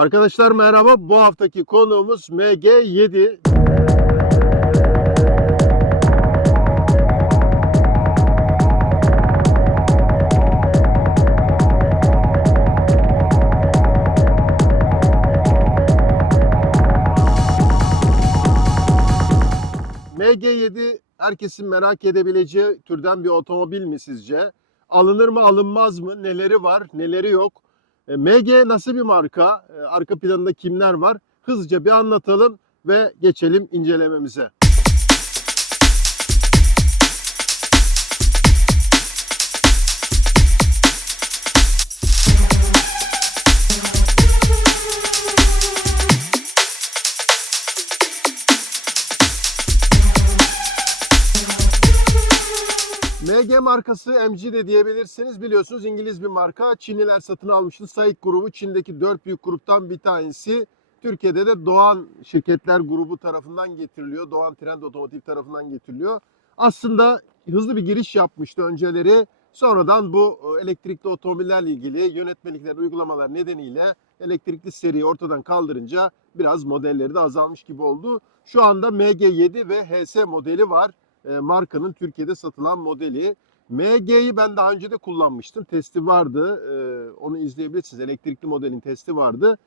Arkadaşlar merhaba. Bu haftaki konuğumuz MG7. MG7 herkesin merak edebileceği türden bir otomobil mi sizce? Alınır mı alınmaz mı? Neleri var neleri yok? E, MG nasıl bir marka? E, Arka planında kimler var? Hızlıca bir anlatalım ve geçelim incelememize. Markası MG de diyebilirsiniz. Biliyorsunuz İngiliz bir marka. Çinliler satın almıştı. SAIC grubu Çin'deki dört büyük gruptan bir tanesi. Türkiye'de de Doğan Şirketler Grubu tarafından getiriliyor. Doğan Trend Otomotiv tarafından getiriliyor. Aslında hızlı bir giriş yapmıştı önceleri. Sonradan bu e, elektrikli otomobillerle ilgili yönetmelikler, uygulamalar nedeniyle elektrikli seriyi ortadan kaldırınca biraz modelleri de azalmış gibi oldu. Şu anda MG7 ve HS modeli var e, markanın Türkiye'de satılan modeli. MG'yi ben daha önce de kullanmıştım. Testi vardı. E, onu izleyebilirsiniz. Elektrikli modelin testi vardı.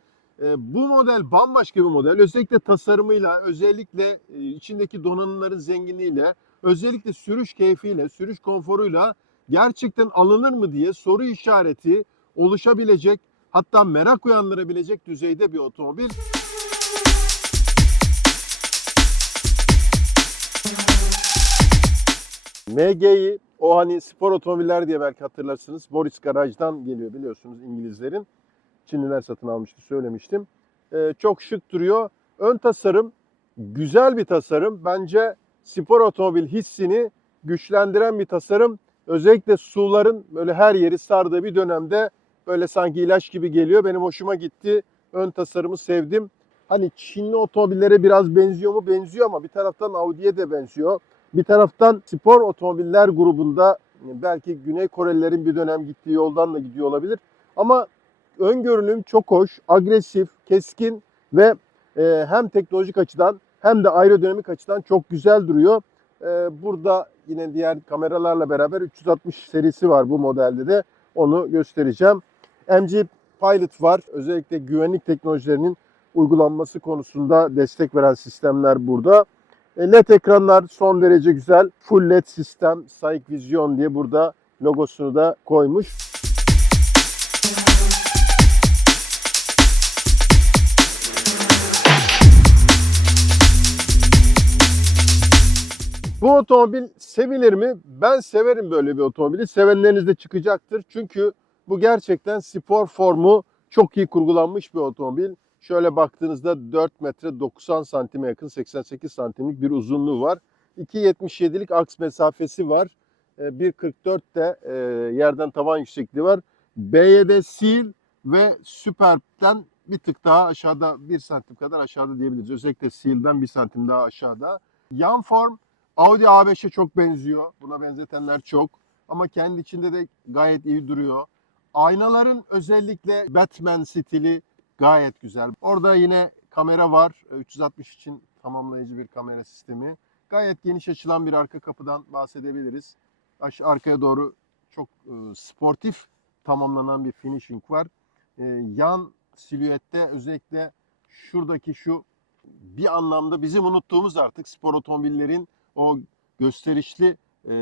E, bu model bambaşka bir model. Özellikle tasarımıyla, özellikle içindeki donanımların zenginliğiyle, özellikle sürüş keyfiyle, sürüş konforuyla gerçekten alınır mı diye soru işareti oluşabilecek, hatta merak uyandırabilecek düzeyde bir otomobil. MG'yi o hani spor otomobiller diye belki hatırlarsınız. Boris Garaj'dan geliyor biliyorsunuz İngilizlerin. Çinliler satın almıştı söylemiştim. Ee, çok şık duruyor. Ön tasarım güzel bir tasarım. Bence spor otomobil hissini güçlendiren bir tasarım. Özellikle suların böyle her yeri sardığı bir dönemde böyle sanki ilaç gibi geliyor. Benim hoşuma gitti. Ön tasarımı sevdim. Hani Çinli otomobillere biraz benziyor mu? Benziyor ama bir taraftan Audi'ye de benziyor. Bir taraftan spor otomobiller grubunda belki Güney Korelilerin bir dönem gittiği yoldan da gidiyor olabilir. Ama ön görünüm çok hoş, agresif, keskin ve e, hem teknolojik açıdan hem de aerodinamik açıdan çok güzel duruyor. E, burada yine diğer kameralarla beraber 360 serisi var bu modelde de onu göstereceğim. MG Pilot var. Özellikle güvenlik teknolojilerinin uygulanması konusunda destek veren sistemler burada. E, LED ekranlar son derece güzel. Full LED sistem, SAIC Vision diye burada logosunu da koymuş. Bu otomobil sevilir mi? Ben severim böyle bir otomobili. Sevenleriniz de çıkacaktır. Çünkü bu gerçekten spor formu çok iyi kurgulanmış bir otomobil. Şöyle baktığınızda 4 metre 90 santime yakın 88 santimlik bir uzunluğu var. 2.77'lik aks mesafesi var. E, 1.44 de e, yerden tavan yüksekliği var. BYD Seal ve Superb'den bir tık daha aşağıda 1 santim kadar aşağıda diyebiliriz. Özellikle Seal'den 1 santim daha aşağıda. Yan form Audi A5'e çok benziyor. Buna benzetenler çok. Ama kendi içinde de gayet iyi duruyor. Aynaların özellikle Batman stili gayet güzel. Orada yine kamera var. 360 için tamamlayıcı bir kamera sistemi. Gayet geniş açılan bir arka kapıdan bahsedebiliriz. Aş arkaya doğru çok e, sportif tamamlanan bir finishing var. E, yan silüette özellikle şuradaki şu bir anlamda bizim unuttuğumuz artık spor otomobillerin o gösterişli e,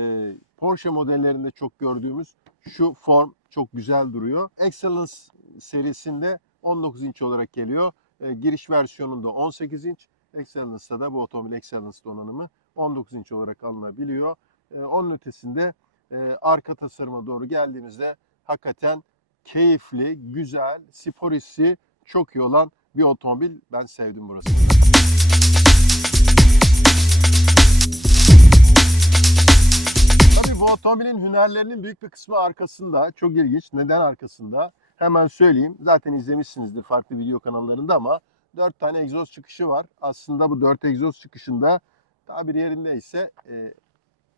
Porsche modellerinde çok gördüğümüz şu form çok güzel duruyor. Excellence serisinde 19 inç olarak geliyor. E, giriş versiyonunda 18 inç. Excellence'da da bu otomobil Excellence donanımı 19 inç olarak alınabiliyor. E, onun ötesinde e, arka tasarıma doğru geldiğimizde hakikaten keyifli, güzel, spor hissi çok iyi olan bir otomobil. Ben sevdim burası. Tabii bu otomobilin hünerlerinin büyük bir kısmı arkasında. Çok ilginç. Neden arkasında? Hemen söyleyeyim. Zaten izlemişsinizdir farklı video kanallarında ama 4 tane egzoz çıkışı var. Aslında bu 4 egzoz çıkışında tabir yerindeyse e,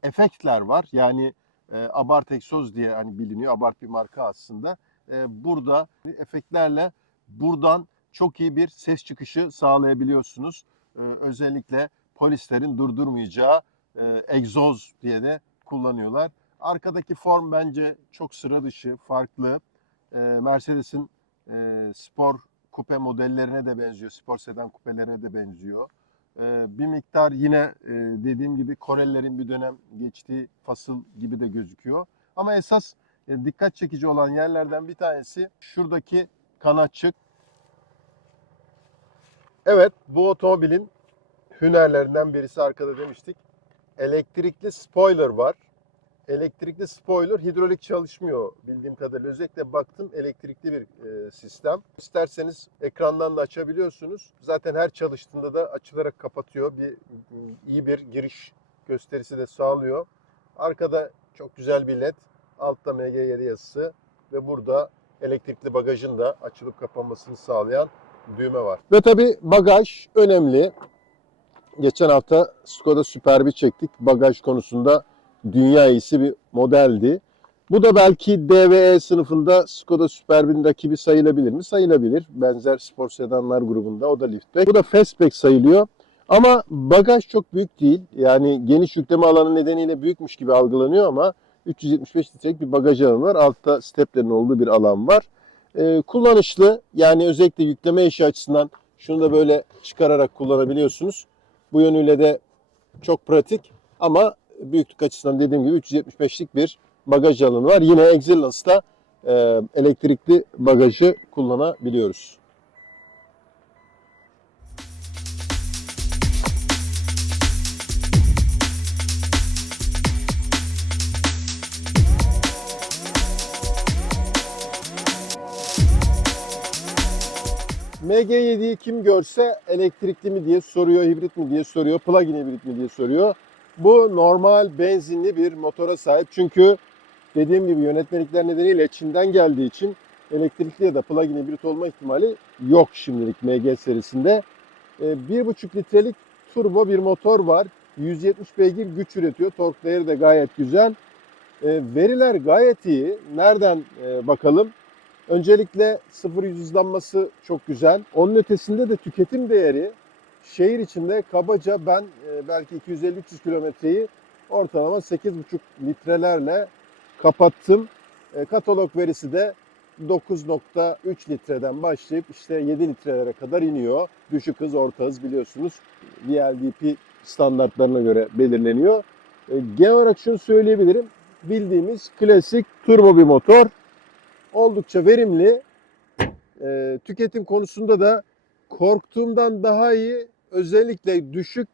efektler var. Yani e, abart egzoz diye hani biliniyor. Abart bir marka aslında. E, burada efektlerle buradan çok iyi bir ses çıkışı sağlayabiliyorsunuz. Ee, özellikle polislerin durdurmayacağı e, egzoz diye de kullanıyorlar. Arkadaki form bence çok sıra dışı, farklı. Ee, Mercedes'in e, spor kupe modellerine de benziyor, spor sedan kupelerine de benziyor. Ee, bir miktar yine e, dediğim gibi Korelilerin bir dönem geçtiği fasıl gibi de gözüküyor. Ama esas e, dikkat çekici olan yerlerden bir tanesi şuradaki kanatçık. Evet bu otomobilin hünerlerinden birisi arkada demiştik. Elektrikli spoiler var. Elektrikli spoiler hidrolik çalışmıyor bildiğim kadarıyla. Özellikle baktım elektrikli bir e, sistem. İsterseniz ekrandan da açabiliyorsunuz. Zaten her çalıştığında da açılarak kapatıyor. Bir iyi bir giriş gösterisi de sağlıyor. Arkada çok güzel bir led. Altta MG7 yazısı ve burada elektrikli bagajın da açılıp kapanmasını sağlayan düğme var. Ve tabi bagaj önemli. Geçen hafta Skoda Superb'i çektik. Bagaj konusunda dünya iyisi bir modeldi. Bu da belki DVE sınıfında Skoda Superb'in rakibi sayılabilir mi? Sayılabilir. Benzer spor sedanlar grubunda. O da liftback. Bu da fastback sayılıyor. Ama bagaj çok büyük değil. Yani geniş yükleme alanı nedeniyle büyükmüş gibi algılanıyor ama 375 litrelik bir bagaj alanı var. Altta steplerin olduğu bir alan var. Ee, kullanışlı. Yani özellikle yükleme işi açısından şunu da böyle çıkararak kullanabiliyorsunuz. Bu yönüyle de çok pratik ama büyüklük açısından dediğim gibi 375'lik bir bagaj alanı var. Yine Excellence'da e, elektrikli bagajı kullanabiliyoruz. MG7'yi kim görse elektrikli mi diye soruyor, hibrit mi diye soruyor, plug-in hibrit mi diye soruyor. Bu normal benzinli bir motora sahip. Çünkü dediğim gibi yönetmelikler nedeniyle Çin'den geldiği için elektrikli ya da plug-in hibrit olma ihtimali yok şimdilik MG serisinde. 1,5 litrelik turbo bir motor var. 170 beygir güç üretiyor. Tork değeri de gayet güzel. E, Veriler gayet iyi. Nereden e, bakalım? Öncelikle sıfır yüz hızlanması çok güzel. Onun ötesinde de tüketim değeri şehir içinde kabaca ben e, belki 250-300 kilometreyi ortalama 8,5 litrelerle kapattım. E, Katalog verisi de 9.3 litreden başlayıp işte 7 litrelere kadar iniyor. Düşük hız, orta hız biliyorsunuz VLDP standartlarına göre belirleniyor. E, Genel olarak şunu söyleyebilirim. Bildiğimiz klasik turbo bir motor. Oldukça verimli. Tüketim konusunda da korktuğumdan daha iyi özellikle düşük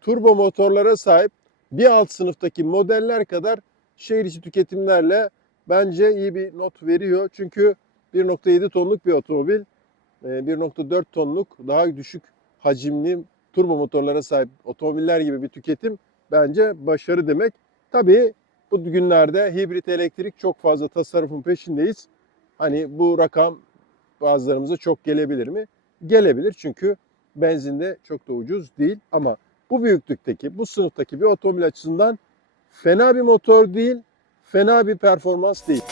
turbo motorlara sahip bir alt sınıftaki modeller kadar şehir içi tüketimlerle bence iyi bir not veriyor. Çünkü 1.7 tonluk bir otomobil, e, 1.4 tonluk daha düşük hacimli turbo motorlara sahip otomobiller gibi bir tüketim bence başarı demek. Tabii bu günlerde hibrit elektrik çok fazla tasarrufun peşindeyiz. Hani bu rakam bazılarımıza çok gelebilir mi? Gelebilir çünkü benzinde çok da ucuz değil ama bu büyüklükteki, bu sınıftaki bir otomobil açısından fena bir motor değil, fena bir performans değil.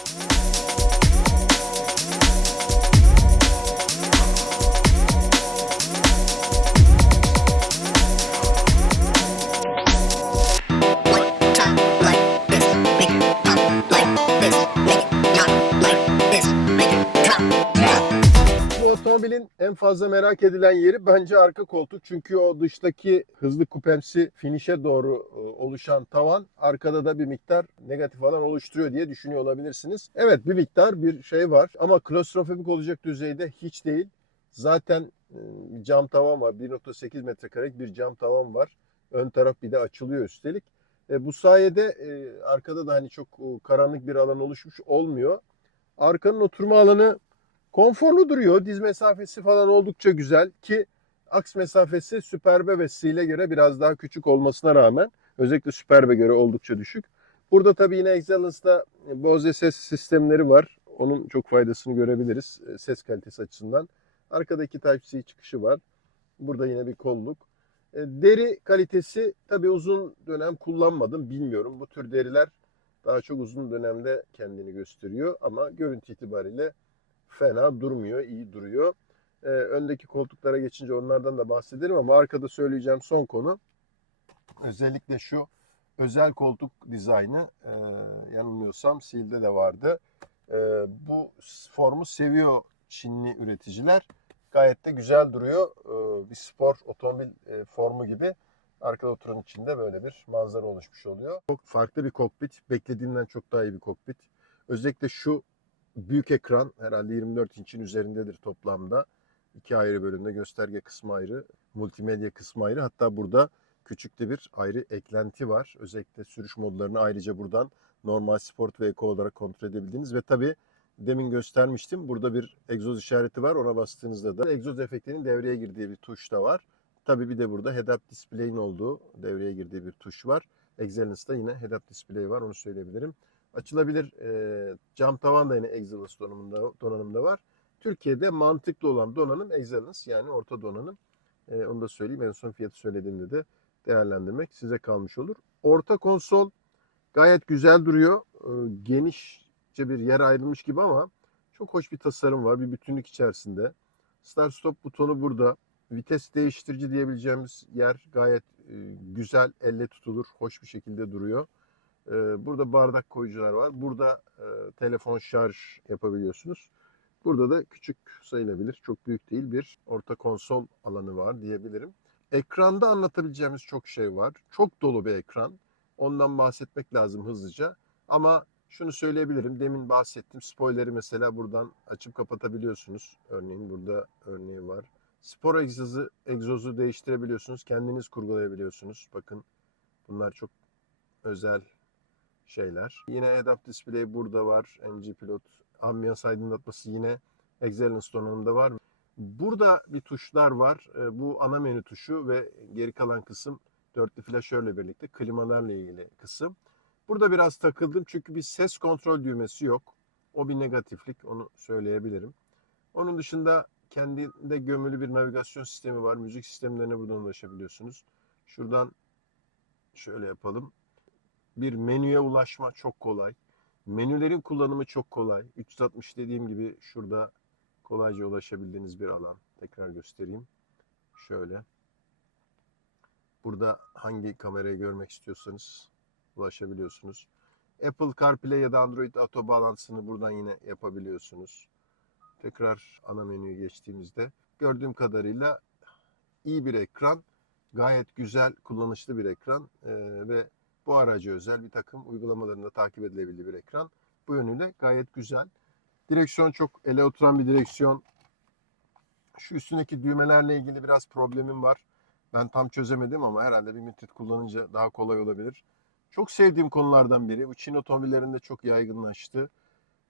Fazla merak edilen yeri bence arka koltuk. Çünkü o dıştaki hızlı kupemsi finişe doğru e, oluşan tavan arkada da bir miktar negatif alan oluşturuyor diye düşünüyor olabilirsiniz. Evet bir miktar bir şey var ama klostrofobik olacak düzeyde hiç değil. Zaten e, cam tavan var. 1.8 metrekarelik bir cam tavan var. Ön taraf bir de açılıyor üstelik. E, bu sayede e, arkada da hani çok e, karanlık bir alan oluşmuş olmuyor. Arkanın oturma alanı konforlu duruyor. Diz mesafesi falan oldukça güzel ki aks mesafesi Superbe ve C'yle göre biraz daha küçük olmasına rağmen özellikle Superbe göre oldukça düşük. Burada tabii yine Excellence'da Bose ses sistemleri var. Onun çok faydasını görebiliriz e, ses kalitesi açısından. Arkadaki Type-C çıkışı var. Burada yine bir kolluk. E, Deri kalitesi tabii uzun dönem kullanmadım. Bilmiyorum. Bu tür deriler daha çok uzun dönemde kendini gösteriyor ama görüntü itibariyle fena durmuyor, iyi duruyor. Ee, öndeki koltuklara geçince onlardan da bahsederim ama arkada söyleyeceğim son konu özellikle şu özel koltuk dizaynı e, yanılmıyorsam Seal'de de vardı. E, bu formu seviyor Çinli üreticiler. Gayet de güzel duruyor. E, bir spor otomobil e, formu gibi. Arkada oturan içinde böyle bir manzara oluşmuş oluyor. Çok farklı bir kokpit. Beklediğimden çok daha iyi bir kokpit. Özellikle şu büyük ekran herhalde 24 inçin üzerindedir toplamda. İki ayrı bölümde gösterge kısmı ayrı, multimedya kısmı ayrı. Hatta burada küçük de bir ayrı eklenti var. Özellikle sürüş modlarını ayrıca buradan normal sport ve eko olarak kontrol edebildiğiniz ve tabii demin göstermiştim. Burada bir egzoz işareti var. Ona bastığınızda da egzoz efektinin devreye girdiği bir tuş da var. Tabii bir de burada head-up display'in olduğu devreye girdiği bir tuş var. Excellence'da yine head-up display var onu söyleyebilirim. Açılabilir e, cam tavan da yine Excellence donanımında, donanımda var. Türkiye'de mantıklı olan donanım Excellence yani orta donanım. E, onu da söyleyeyim. En son fiyatı söylediğimde de değerlendirmek size kalmış olur. Orta konsol gayet güzel duruyor. E, genişçe bir yer ayrılmış gibi ama çok hoş bir tasarım var. Bir bütünlük içerisinde. Start stop butonu burada. Vites değiştirici diyebileceğimiz yer gayet e, güzel, elle tutulur, hoş bir şekilde duruyor. E, Burada bardak koyucular var. Burada e, telefon şarj yapabiliyorsunuz. Burada da küçük sayılabilir, çok büyük değil bir orta konsol alanı var diyebilirim. Ekranda anlatabileceğimiz çok şey var. Çok dolu bir ekran. Ondan bahsetmek lazım hızlıca. Ama şunu söyleyebilirim. Demin bahsettim. Spoiler'i mesela buradan açıp kapatabiliyorsunuz. Örneğin burada örneği var. Spor egzozu, egzozu değiştirebiliyorsunuz. Kendiniz kurgulayabiliyorsunuz. Bakın bunlar çok özel şeyler. Yine head-up display burada var. MG Pilot ambiyans aydınlatması yine Excellence donanımda var. Burada bir tuşlar var. Ee, Bu ana menü tuşu ve geri kalan kısım dörtlü flaşörle birlikte klimalarla ilgili kısım. Burada biraz takıldım çünkü bir ses kontrol düğmesi yok. O bir negatiflik onu söyleyebilirim. Onun dışında kendinde gömülü bir navigasyon sistemi var. Müzik sistemlerine buradan ulaşabiliyorsunuz. Şuradan şöyle yapalım. Bir menüye ulaşma çok kolay. Menülerin kullanımı çok kolay. 360 dediğim gibi şurada kolayca ulaşabildiğiniz bir alan. Tekrar göstereyim. Şöyle. Burada hangi kamerayı görmek istiyorsanız ulaşabiliyorsunuz. Apple CarPlay ya da Android Auto bağlantısını buradan yine yapabiliyorsunuz. Tekrar ana menüye geçtiğimizde gördüğüm kadarıyla iyi bir ekran. Gayet güzel, kullanışlı bir ekran Ee, ve bu araca özel bir takım uygulamalarında takip edilebildiği bir ekran. Bu yönüyle gayet güzel. Direksiyon çok ele oturan bir direksiyon. Şu üstündeki düğmelerle ilgili biraz problemim var. Ben tam çözemedim ama herhalde bir müddet kullanınca daha kolay olabilir. Çok sevdiğim konulardan biri. Bu Çin otomobillerinde çok yaygınlaştı.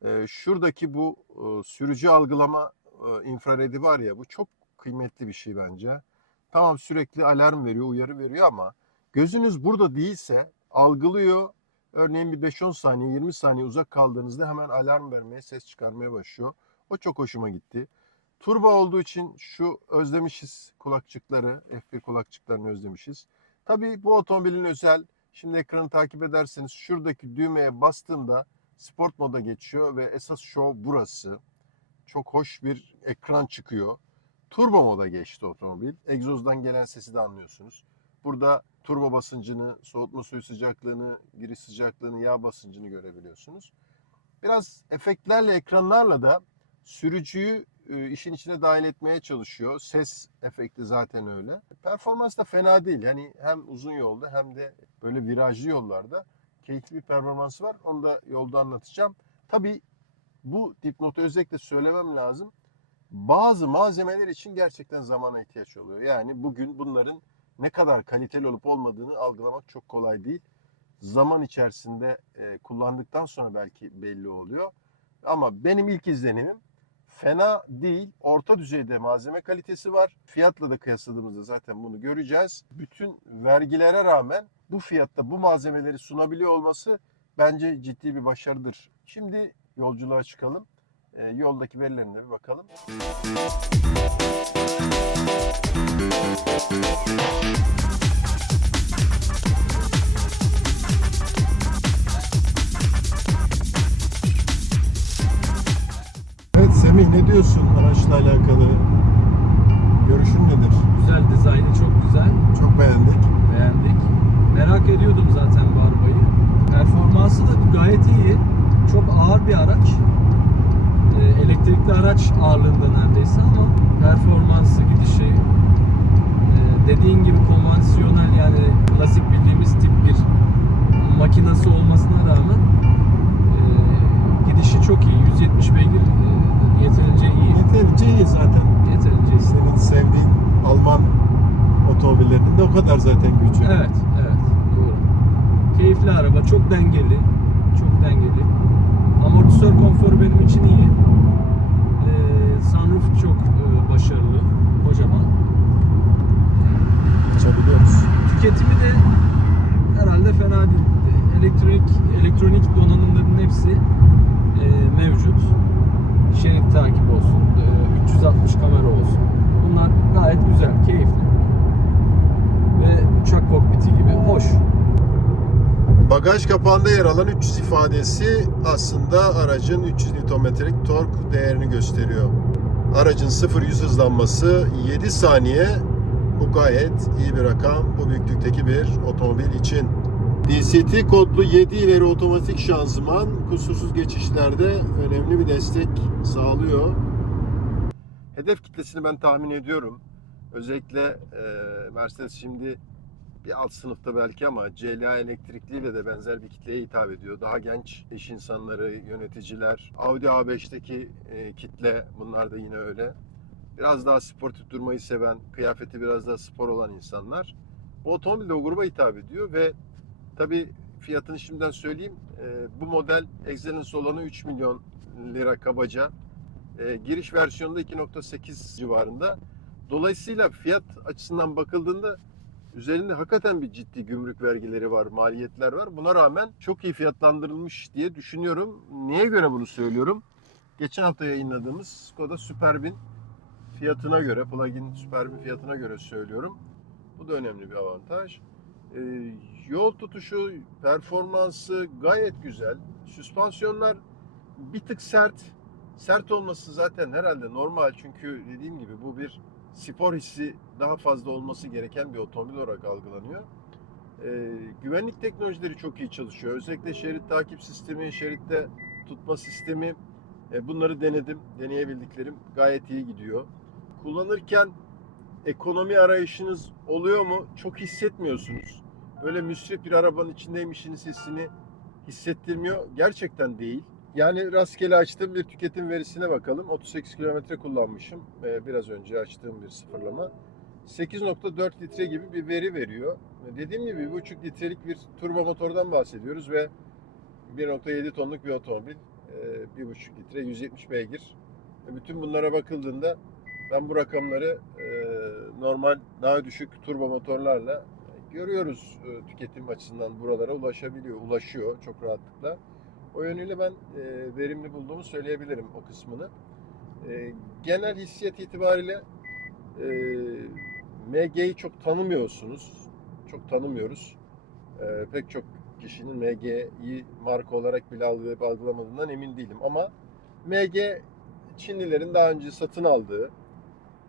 Ee, şuradaki bu e, sürücü algılama e, infraredi var ya bu çok kıymetli bir şey bence. Tamam sürekli alarm veriyor, uyarı veriyor ama gözünüz burada değilse algılıyor. Örneğin bir 5-10 saniye, 20 saniye uzak kaldığınızda hemen alarm vermeye, ses çıkarmaya başlıyor. O çok hoşuma gitti. Turbo olduğu için şu özlemişiz kulakçıkları, F1 kulakçıklarını özlemişiz. Tabii bu otomobilin özel. Şimdi ekranı takip ederseniz şuradaki düğmeye bastığımda sport moda geçiyor ve esas show burası. Çok hoş bir ekran çıkıyor. Turbo moda geçti otomobil. Egzozdan gelen sesi de anlıyorsunuz. Burada turbo basıncını, soğutma suyu sıcaklığını, giriş sıcaklığını, yağ basıncını görebiliyorsunuz. Biraz efektlerle, ekranlarla da sürücüyü e, işin içine dahil etmeye çalışıyor. Ses efekti zaten öyle. Performans da fena değil. Yani hem uzun yolda hem de böyle virajlı yollarda keyifli bir performansı var. Onu da yolda anlatacağım. Tabii bu dipnotu özellikle söylemem lazım. Bazı malzemeler için gerçekten zamana ihtiyaç oluyor. Yani bugün bunların ne kadar kaliteli olup olmadığını algılamak çok kolay değil. Zaman içerisinde e, kullandıktan sonra belki belli oluyor. Ama benim ilk izlenimim fena değil. Orta düzeyde malzeme kalitesi var. Fiyatla da kıyasladığımızda zaten bunu göreceğiz. Bütün vergilere rağmen bu fiyatta bu malzemeleri sunabiliyor olması bence ciddi bir başarıdır. Şimdi yolculuğa çıkalım. E, yoldaki verilerine bir bakalım. Evet Semih ne diyorsun araçla alakalı? güzel, dizaynı çok güzel. Çok beğendik. Beğendik. Merak ediyordum zaten bu arabayı. Performansı da gayet iyi. Çok ağır bir araç. Elektrikli araç ağırlığında neredeyse ama performansı, gidişi e, dediğin gibi konvansiyonel yani klasik bildiğimiz tip bir makinası olmasına rağmen e, gidişi çok iyi. 170 beygir e, yeterince iyi. Yeterince iyi zaten. Yeterince iyi. Senin sevdiğin Alman otomobillerinin de o kadar zaten gücü. Evet, evet. Doğru. Keyifli araba, çok dengeli. Çok dengeli. Amortisör konforu benim için iyi. Sunroof çok e, başarılı, kocaman. Açabiliyoruz. Tüketimi de herhalde fena değil. Elektronik elektronik donanımların hepsi e, mevcut. Şerit takip olsun, e, 360 kamera olsun. Bunlar gayet güzel, keyifli. Ve uçak kokpiti gibi hoş. Bagaj kapağında yer alan 300 ifadesi aslında aracın 300 Nm'lik tork değerini gösteriyor. Aracın 0-100 hızlanması 7 saniye. Bu gayet iyi bir rakam bu büyüklükteki bir otomobil için. DCT kodlu 7 ileri otomatik şanzıman kusursuz geçişlerde önemli bir destek sağlıyor. Hedef kitlesini ben tahmin ediyorum. Özellikle e, Mercedes şimdi bir alt sınıfta belki ama CLA elektrikliyle de benzer bir kitleye hitap ediyor. Daha genç iş insanları, yöneticiler, Audi A5'teki e, kitle bunlar da yine öyle. Biraz daha sportif durmayı seven, kıyafeti biraz daha spor olan insanlar. Bu otomobil de o gruba hitap ediyor ve tabi fiyatını şimdiden söyleyeyim. E, bu model Excellence olanı 3 milyon lira kabaca. E, giriş versiyonu da 2.8 civarında. Dolayısıyla fiyat açısından bakıldığında Üzerinde hakikaten bir ciddi gümrük vergileri var, maliyetler var. Buna rağmen çok iyi fiyatlandırılmış diye düşünüyorum. Niye göre bunu söylüyorum? Geçen hafta yayınladığımız Skoda Superb'in fiyatına göre, plug-in Superb'in fiyatına göre söylüyorum. Bu da önemli bir avantaj. Ee, yol tutuşu, performansı gayet güzel. Süspansiyonlar bir tık sert. Sert olması zaten herhalde normal çünkü dediğim gibi bu bir spor hissi daha fazla olması gereken bir otomobil olarak algılanıyor. Ee, güvenlik teknolojileri çok iyi çalışıyor. Özellikle şerit takip sistemi, şeritte tutma sistemi e, bunları denedim. Deneyebildiklerim gayet iyi gidiyor. Kullanırken ekonomi arayışınız oluyor mu? Çok hissetmiyorsunuz. Böyle müsrif bir arabanın içindeymişsiniz hissini hissettirmiyor. Gerçekten değil. Yani rastgele açtığım bir tüketim verisine bakalım. 38 kilometre kullanmışım. Ee, Biraz önce açtığım bir sıfırlama. 8.4 litre gibi bir veri veriyor. Dediğim gibi 1.5 litrelik bir turbo motordan bahsediyoruz ve 1.7 tonluk bir otomobil. Ee, 1.5 litre, 170 beygir. Bütün bunlara bakıldığında ben bu rakamları e, normal daha düşük turbo motorlarla görüyoruz e, tüketim açısından buralara ulaşabiliyor, ulaşıyor çok rahatlıkla. O yönüyle ben e, verimli bulduğumu söyleyebilirim o kısmını. E, genel hissiyat itibariyle e, MG'yi çok tanımıyorsunuz. Çok tanımıyoruz. E, pek çok kişinin MG'yi marka olarak bile algılayıp algılamadığından emin değilim. Ama MG Çinlilerin daha önce satın aldığı,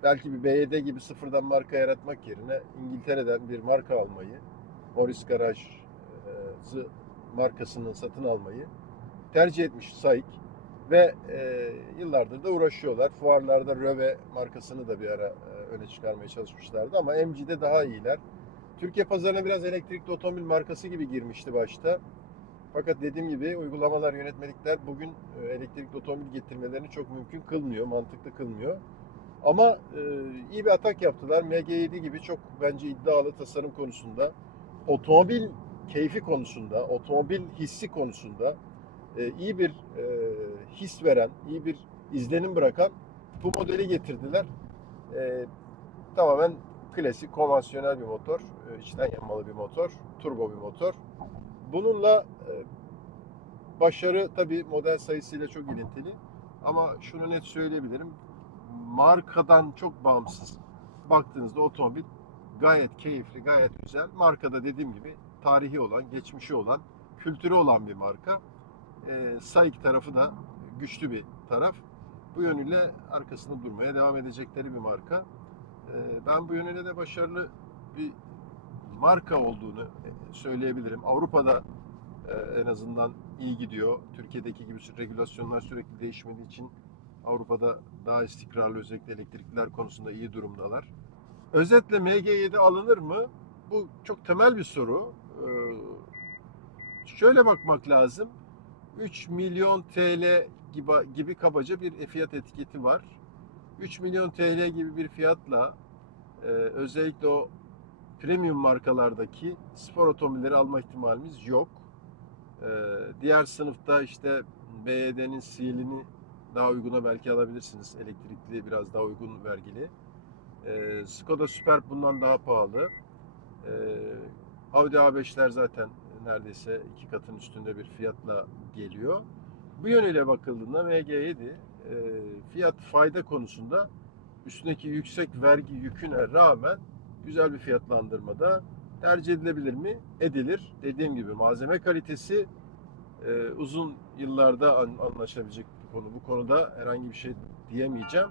belki bir BYD gibi sıfırdan marka yaratmak yerine İngiltere'den bir marka almayı, Morris Garage markasının satın almayı tercih etmiş SAIK ve e, yıllardır da uğraşıyorlar. Fuarlarda Röve markasını da bir ara e, öne çıkarmaya çalışmışlardı ama MG'de daha iyiler. Türkiye pazarına biraz elektrikli otomobil markası gibi girmişti başta. Fakat dediğim gibi uygulamalar, yönetmelikler bugün e, elektrikli otomobil getirmelerini çok mümkün kılmıyor, mantıklı kılmıyor. Ama e, iyi bir atak yaptılar. MG7 gibi çok bence iddialı tasarım konusunda, otomobil keyfi konusunda, otomobil hissi konusunda e, iyi bir e, his veren, iyi bir izlenim bırakan bu modeli getirdiler. E, tamamen klasik, konvansiyonel bir motor, e, içten yanmalı bir motor, turbo bir motor. Bununla başarı tabii model sayısıyla çok ilintili. Ama şunu net söyleyebilirim. Markadan çok bağımsız baktığınızda otomobil gayet keyifli, gayet güzel. Markada dediğim gibi tarihi olan, geçmişi olan, kültürü olan bir marka. E, SAIK tarafı da güçlü bir taraf. Bu yönüyle arkasında durmaya devam edecekleri bir marka. Ee, Ben bu yönüyle de başarılı bir marka olduğunu e, söyleyebilirim. Avrupa'da e, en azından iyi gidiyor. Türkiye'deki gibi regülasyonlar sürekli değişmediği için Avrupa'da daha istikrarlı özellikle elektrikliler konusunda iyi durumdalar. Özetle MG7 alınır mı? Bu çok temel bir soru. Ee, Şöyle bakmak lazım. 3 milyon TL gibi, gibi kabaca bir fiyat etiketi var. 3 milyon TL gibi bir fiyatla e, özellikle o premium markalardaki spor otomobilleri alma ihtimalimiz yok. E, diğer sınıfta işte BYD'nin Seal'ini daha uyguna belki alabilirsiniz. Elektrikli biraz daha uygun vergili. E, Skoda Superb bundan daha pahalı. E, Audi A5'ler zaten neredeyse iki katın üstünde bir fiyatla geliyor. Bu yönüyle bakıldığında MG7 e, fiyat fayda konusunda üstündeki yüksek vergi yüküne rağmen güzel bir fiyatlandırmada tercih edilebilir mi? Edilir. Dediğim gibi malzeme kalitesi e, uzun yıllarda an- anlaşılabilecek bir konu. Bu konuda herhangi bir şey diyemeyeceğim.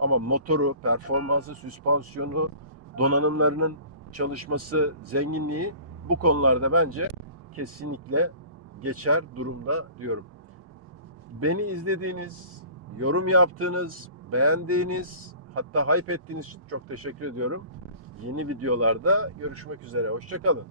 Ama motoru, performansı, süspansiyonu, donanımlarının çalışması, zenginliği bu konularda bence kesinlikle geçer durumda diyorum. Beni izlediğiniz, yorum yaptığınız, beğendiğiniz, hatta hype ettiğiniz için çok teşekkür ediyorum. Yeni videolarda görüşmek üzere. Hoşçakalın.